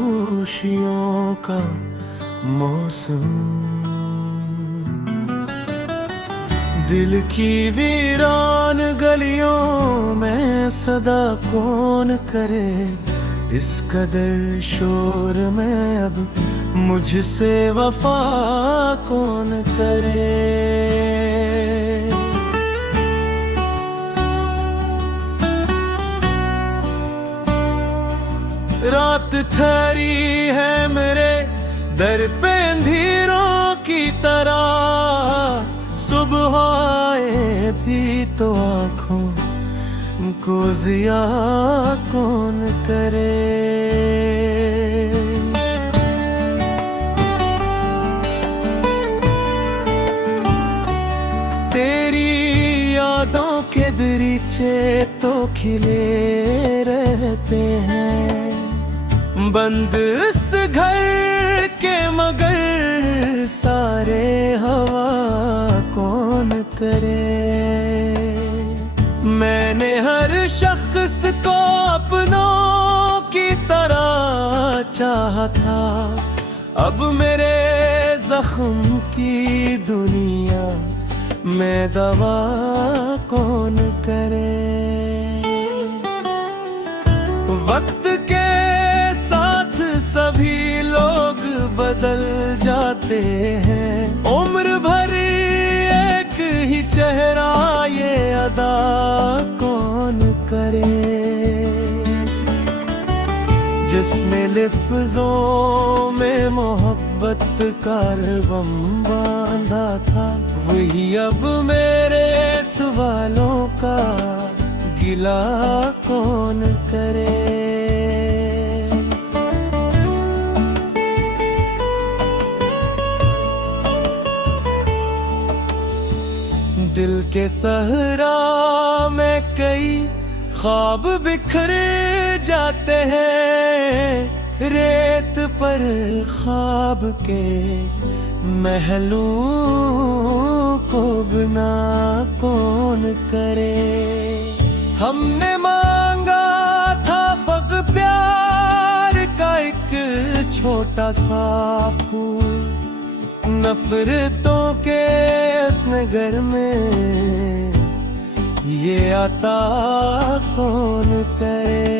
खामोशियों का मौसम, दिल की वीरान गलियों में सदा कौन करे। इस कदर शोर में अब मुझसे वफा कौन करे। रात ठहरी है मेरे दर पे अंधेरों की तरह, सुबह आए भी तो आँखों को जिया कौन करे। तेरी यादों के दरीचे तो खिले रहते हैं, बंद इस घर के मगर सारे हवा कौन करे। मैंने हर शख्स को अपनों की तरह चाहा था, अब मेरे जख्म की दुनिया में दवा कौन करे। वक्त के साथ सभी लोग बदल जाते हैं, उम्र भर एक ही चेहरा ये अदा कौन करे। जिसने लिफ्ज़ों में मोहब्बत का रिबन बांधा था, वही अब मेरे सवालों का गिला कौन करे। दिल के सहरा में कई ख्वाब बिखर जाते हैं, रेत पर ख्वाब के महलों को बना कौन करे। हमने मांगा था फक प्यार का एक छोटा सा फूल, नफरतों के इस नगर में ये आता कौन करे।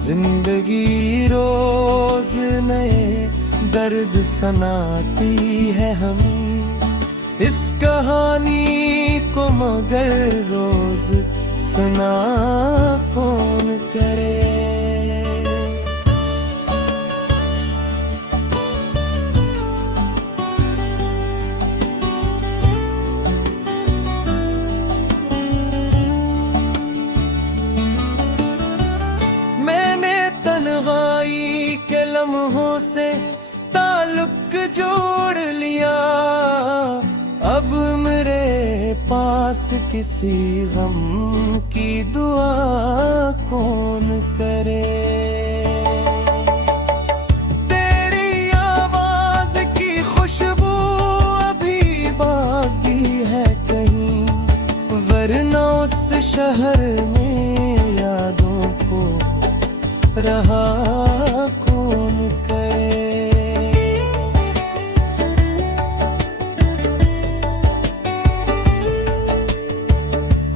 जिंदगी रोज नए दर्द सुनाती है हमें, इस कहानी को मगर रोज सुना कौन करे। के लम्हों से ताल्लुक जोड़ लिया, अब मेरे पास किसी गम की दुआ कौन करे। तेरी आवाज की खुशबू अभी बाकी है कहीं, वरना उस शहर में यादों को रहा कौन करे।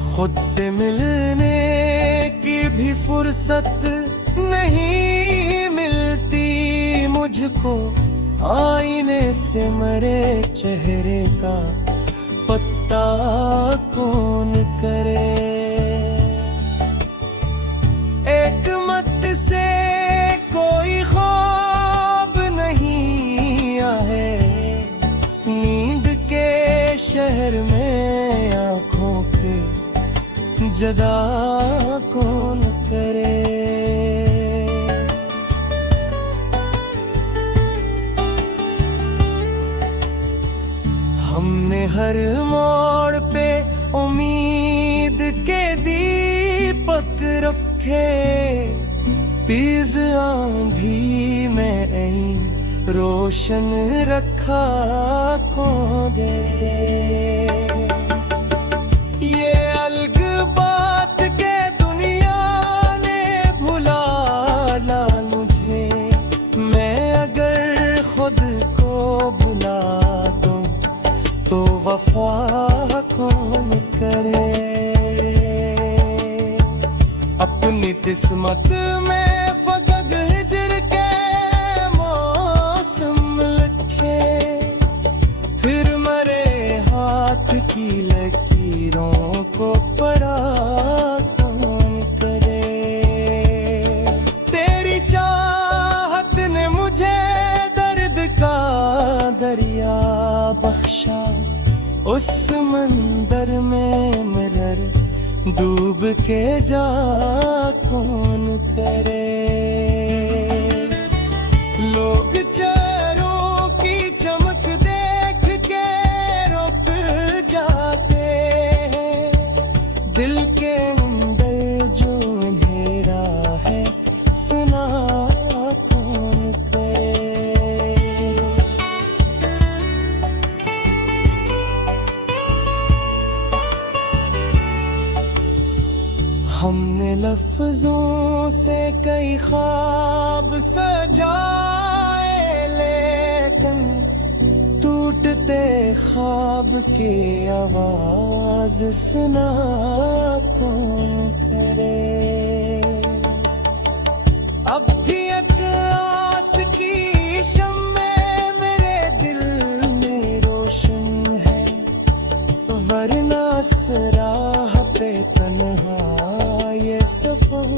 खुद से मिलने की भी फुर्सत नहीं मिलती मुझको, आईने से मरे चेहरे का पत्ता कौन करे। से कोई ख्वाब नहीं आए, नींद के शहर में आँखों के जदा कौन करे। हमने हर मोड़ पे उम्मीद के दीपक रखे, तेज आंधी में रोशन रखा कौन दे। की लकीरों को पढ़ा कौन करे। तेरी चाहत ने मुझे दर्द का दरिया बख्शा, उस समंदर में मिरर डूब के जा कौन करे। लोग चेहरों की चमक देख के रुक जाते हैं, दिल के अंदर जो अंधेरा है सुना कौन करे। हमने लफ्जों से कई ख्वाब सजाए, लेकिन टूटते ख्वाब की आवाज सुना कौन करे। अब भी एक आस की शम्मे मेरे दिल में रोशन है, वरना इस राह पे तन्हा ये सफर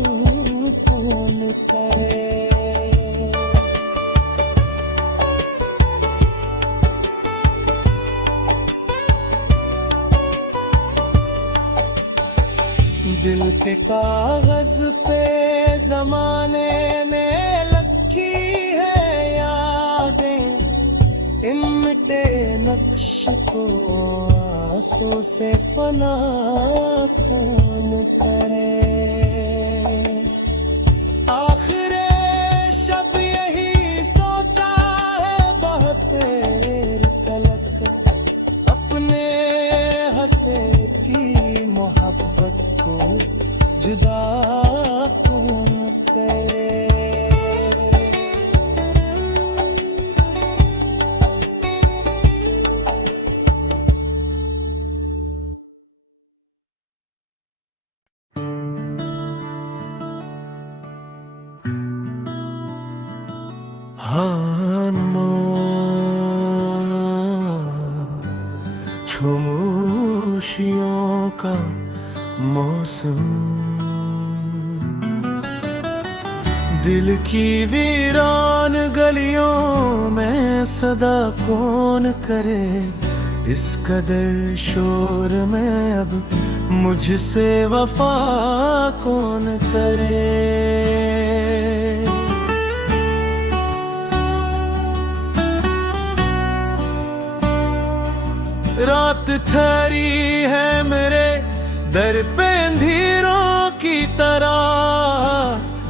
कौन करे। दिल के कागज पे जमाने ने लिखी है यादें, इन मिटे नक्श को आंसू से फना कौन करे। आखिरे शब यही सोचा है बहुत देर तलक, अपने हंसे की मोहब्बत को जुदा कौन करे। खामोशियों का मौसम, दिल की वीरान गलियों में सदा कौन करे। इस कदर शोर में अब मुझसे वफा कौन करे। रात ठहरी है मेरे दर पे अंधेरों की तरह,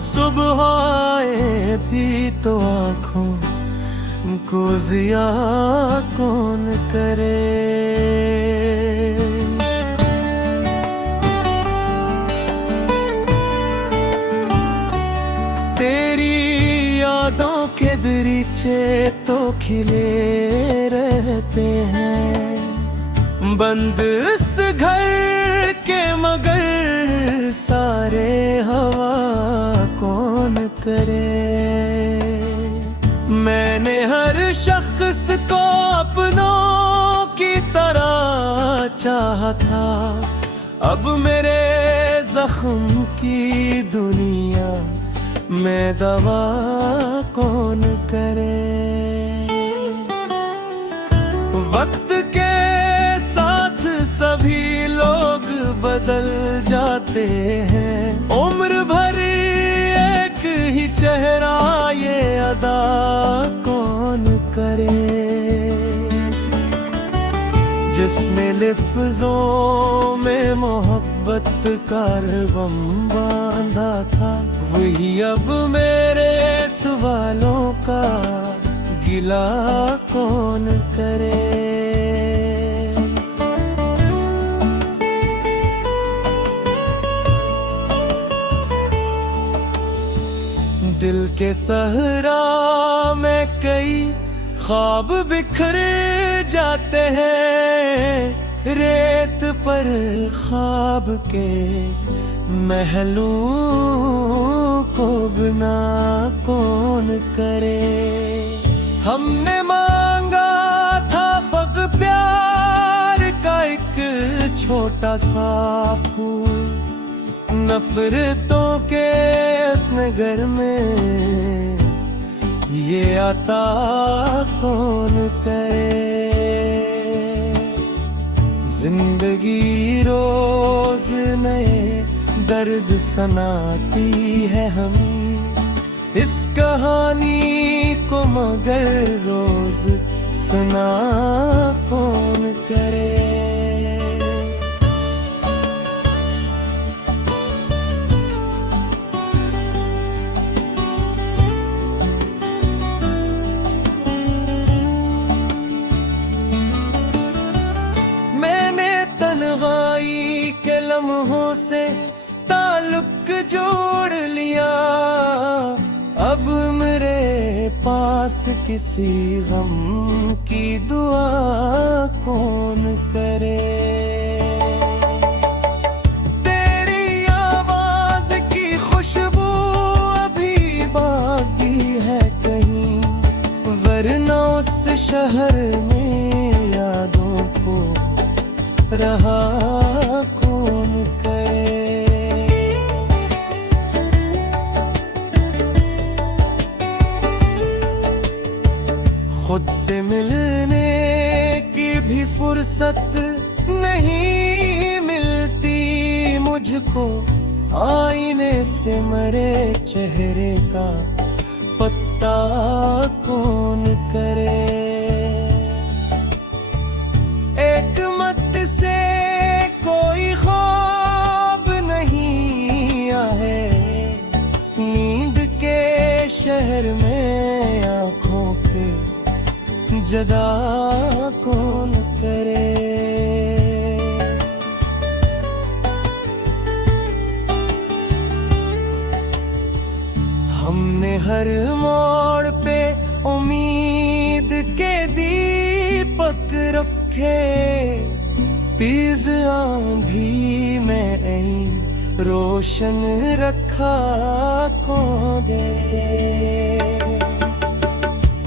सुबह आए भी तो आँखों को जिया कौन करे। तेरी यादों के दरीचे तो खिले रहते हैं, बंद इस घर के मगर सारे हवा कौन करे। मैंने हर शख्स को अपनों की तरह चाहा था, अब मेरे जख्म की दुनिया में दवा कौन करे। वक्त के साथ सभी लोग बदल जाते हैं, उम्र भर एक ही चेहरा ये अदा कौन करे। जिसने लिफ्ज़ों में मोहब्बत का रबम बांधा था, वही अब मेरे सवालों का गिला कौन करे। दिल के सहरा में कई ख्वाब बिखर जाते हैं, रेत पर ख्वाब के महलों को बना कौन करे। हमने मांगा था फक प्यार का एक सा फूल नफरतों के इस नगर में, ये आता कौन करे। जिंदगी रोज नए दर्द सुनाती है हमें, इस कहानी को मगर रोज सुना कौन करे। मैंने तन्हाई के लम्हों से ताल्लुक जोड़ लिया, अब मेरे पास किसी गम की दुआ कौन करे। तेरी आवाज की खुशबू अभी बाकी है कहीं, वरना उस शहर में यादों को रहा कौन करे। खुद से मिलने की भी फुर्सत नहीं मिलती मुझको, आईने से मरे चेहरे का पत्ता कौन करे। एक मत से कोई ख्वाब नहीं आए, नींद के शहर में आंखों के जदा कौन करे। हमने हर मोड़ पे उम्मीद के दीपक रखे, तेज आंधी में रोशन रखा कौन दे।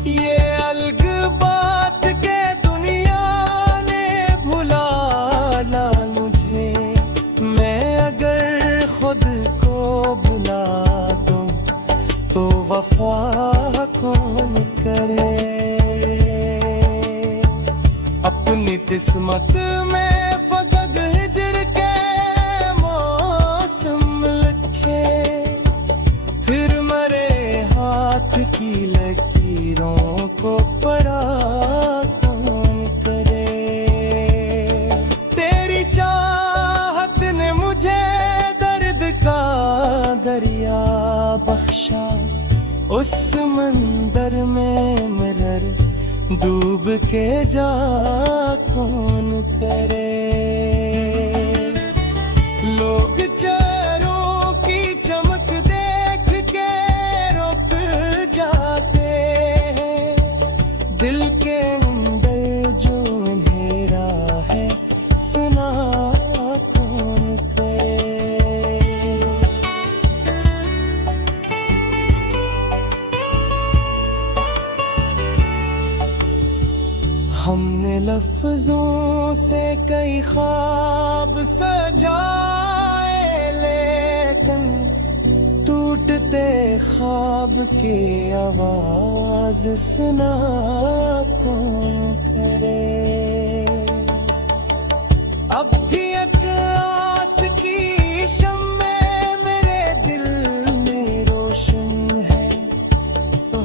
ये अलग बात के दुनिया ने भुला ला मुझे, मैं अगर खुद को बुला दूं तो वफा कौन करे। अपनी किस्मत में फकत हिजर के मौसम लिखे, फिर मरे हाथ की लकीरों को पड़ा कौन करे। तेरी चाहत ने मुझे दर्द का दरिया बख्शा, उस समंदर में मिरर डूब के जा कौन करे। लोग चेहरों की चमक देख के रुक जाते हैं, दिल के अंदर जो अंधेरा है सुना कौन करे। हमने लफ्जों से कई ख्वाब सजाए, लेकिन टूटते ख्वाब के आवाज सुना कौन करे। अब भी एक आस की शम्मे मेरे दिल में रोशन है,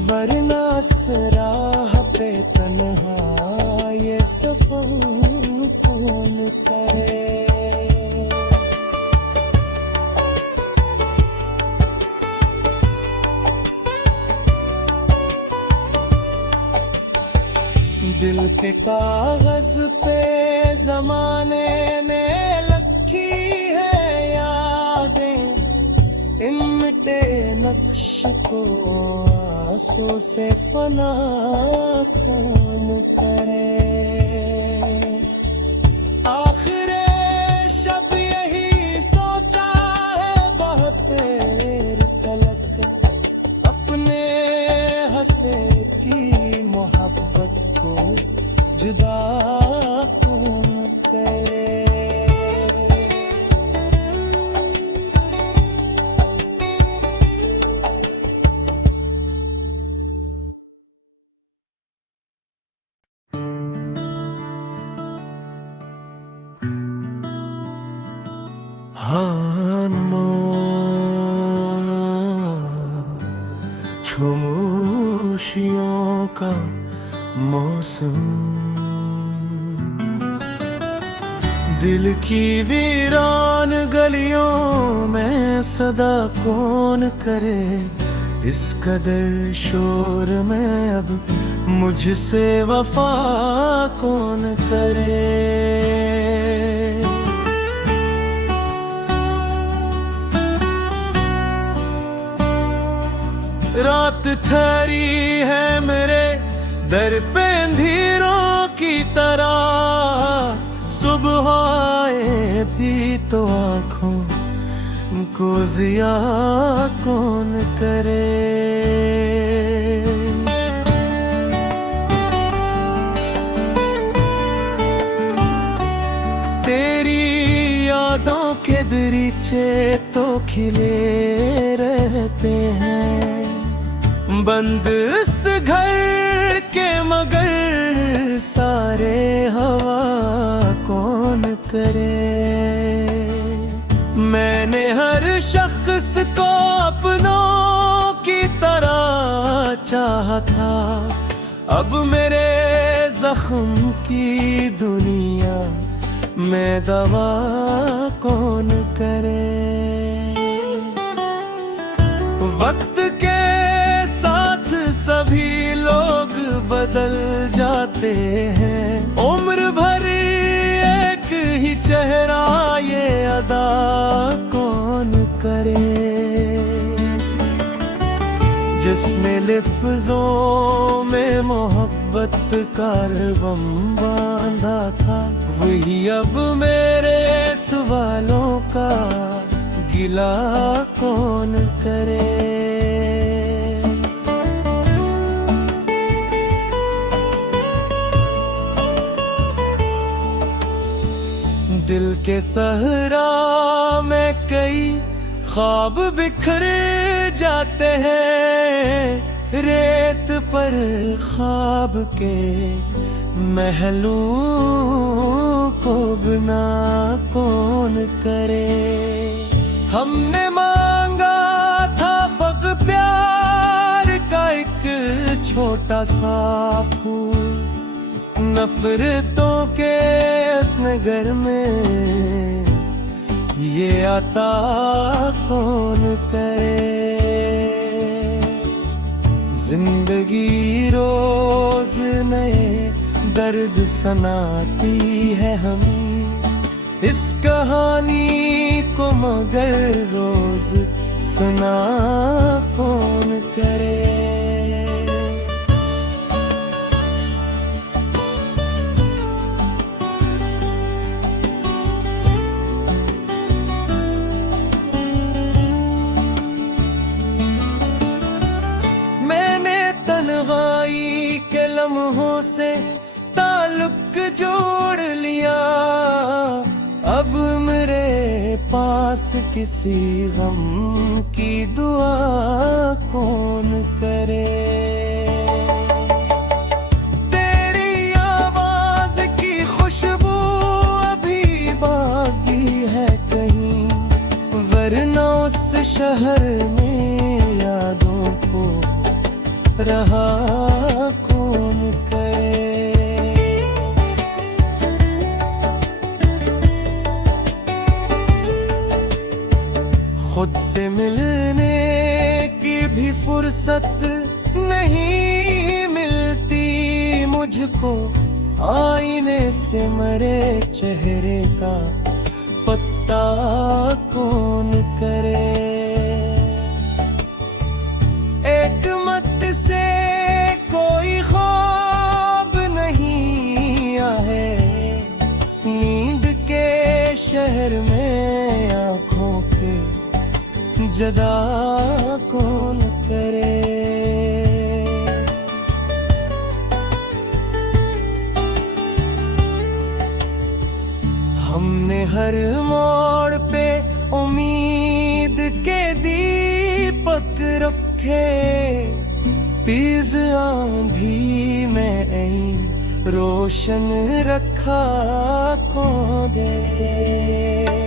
वरना इस राह पे तन्हा ये सफर कौन करे। दिल के कागज पे जमाने ने लिखी है यादें, इन मिटे नक्श को आंसू से फना कौन करे। आखिर शब यही सोचा है बहुत देर तलक, अपने हंसे की मोहब्बत को जुदा कौन करे। खामोशियों का मौसम, दिल की वीरान गलियों में सदा कौन करे, इस कदर शोर में अब मुझसे वफा कौन करे। रात ठहरी है मेरे दर पे अंधेरों की तरह, सुबह आए भी तो आँखों को जिया कौन करे। तेरी यादों के दरीचे तो खिले रहते हैं, बंद इस घर के मगर सारे हवा कौन करे। मैंने हर शख्स को अपनों की तरह चाहा था, अब मेरे जख्म की दुनिया में दवा कौन करे। वक्त के साथ सभी लोग बदल जाते हैं, उम्र भर एक ही चेहरा ये अदा कौन करे। जिसने लिफ्ज़ों में मोहब्बत का रिबन बांधा था, वही अब मेरे सवालों का गिला कौन करे। दिल के सहरा में कई ख्वाब बिखर जाते हैं, रेत पर ख्वाब के महलों को बना कौन करे। हमने मांगा था फक़ प्यार का एक छोटा सा फूल, नफरतों के इस नगर में ये आता कौन करे। जिंदगी रोज नए दर्द सुनाती है हमें, इस कहानी को मगर रोज सुना कौन करे। लम्हों से ताल्लुक जोड़ लिया, अब मेरे पास किसी गम की दुआ कौन करे। तेरी आवाज की खुशबू अभी बाकी है कहीं, वरना उस शहर में यादों को रहा कौन करे। खुद से मिलने की भी फुर्सत नहीं मिलती मुझको, आईने से मरे चेहरे का पत्ता कौन करे। एक मत से कोई ख्वाब नहीं आए, नींद के शहर में आँखों के जदा कौन करे। हमने हर मोड़ पे उम्मीद के दीपक रखे, तेज आंधी में रोशन रखा कौन दे।